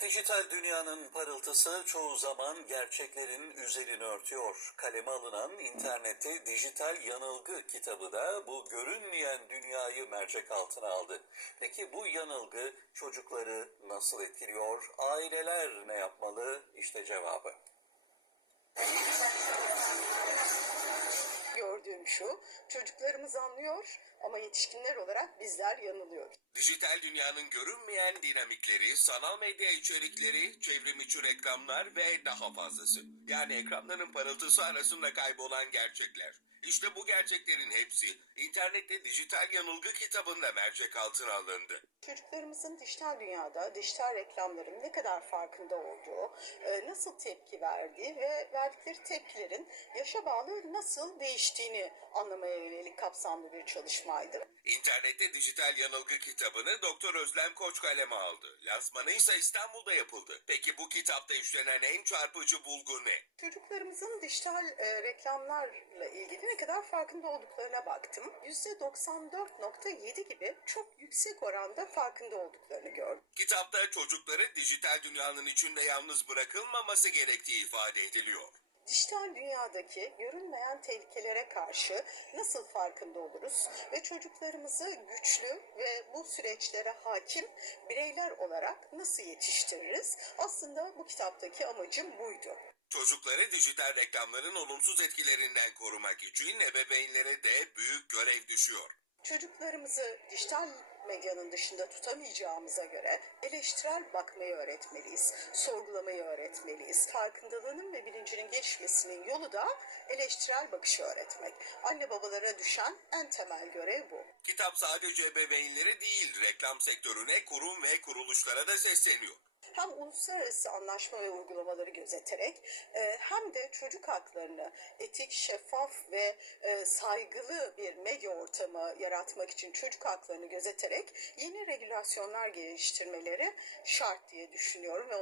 Dijital dünyanın parıltısı çoğu zaman gerçeklerin üzerini örtüyor. Kaleme alınan internette dijital yanılgı kitabı da bu görünmeyen dünyayı mercek altına aldı. Peki bu yanılgı çocukları nasıl etkiliyor? Aileler ne yapmalı? İşte cevabı. Anlıyor ama yetişkinler olarak bizler yanılıyoruz. Dijital dünyanın görünmeyen dinamikleri, sanal medya içerikleri, çevrim içi reklamlar ve daha fazlası. Yani ekranların parıltısı arasında kaybolan gerçekler. İşte bu gerçeklerin hepsi internette dijital yanılgı kitabında mercek altına alındı. Çocuklarımızın dijital dünyada dijital reklamların ne kadar farkında olduğu, e, nasıl tepki verdiği ve verdikleri tepkilerin yaşa bağlı nasıl değiştiğini anlamaya yönelik kapsamlı bir çalışmaydı. İnternette dijital yanılgı kitabını Doktor Özlem Koç kaleme aldı. Lansmanı ise İstanbul'da yapıldı. Peki bu kitapta işlenen en çarpıcı bulgu ne? Çocuklarımızın dijital e, reklamlarla ilgili ne kadar farkında olduklarına baktım. %94.7 gibi çok yüksek oranda farkında olduklarını gördüm. Kitapta çocukları dijital dünyanın içinde yalnız bırakılmaması gerektiği ifade ediliyor. Dijital dünyadaki görünmeyen tehlikelere karşı nasıl farkında oluruz ve çocuklarımızı güçlü ve bu süreçlere hakim bireyler olarak nasıl yetiştiririz? Aslında bu kitaptaki amacım buydu. Çocukları dijital reklamların olumsuz etkilerinden korumak için ebeveynlere de büyük görev düşüyor. Çocuklarımızı dijital medyanın dışında tutamayacağımıza göre eleştirel bakmayı öğretmeliyiz, sorgulamayı öğretmeliyiz. Farkındalığının ve bilincinin gelişmesinin yolu da eleştirel bakışı öğretmek. Anne babalara düşen en temel görev bu. Kitap sadece ebeveynlere değil reklam sektörüne, kurum ve kuruluşlara da sesleniyor. Hem uluslararası anlaşma ve uygulamaları gözeterek e, hem de çocuk haklarını etik, şeffaf ve e, saygılı bir medya ortamı yaratmak için çocuk haklarını gözeterek yeni regülasyonlar geliştirmeleri şart diye düşünüyorum ve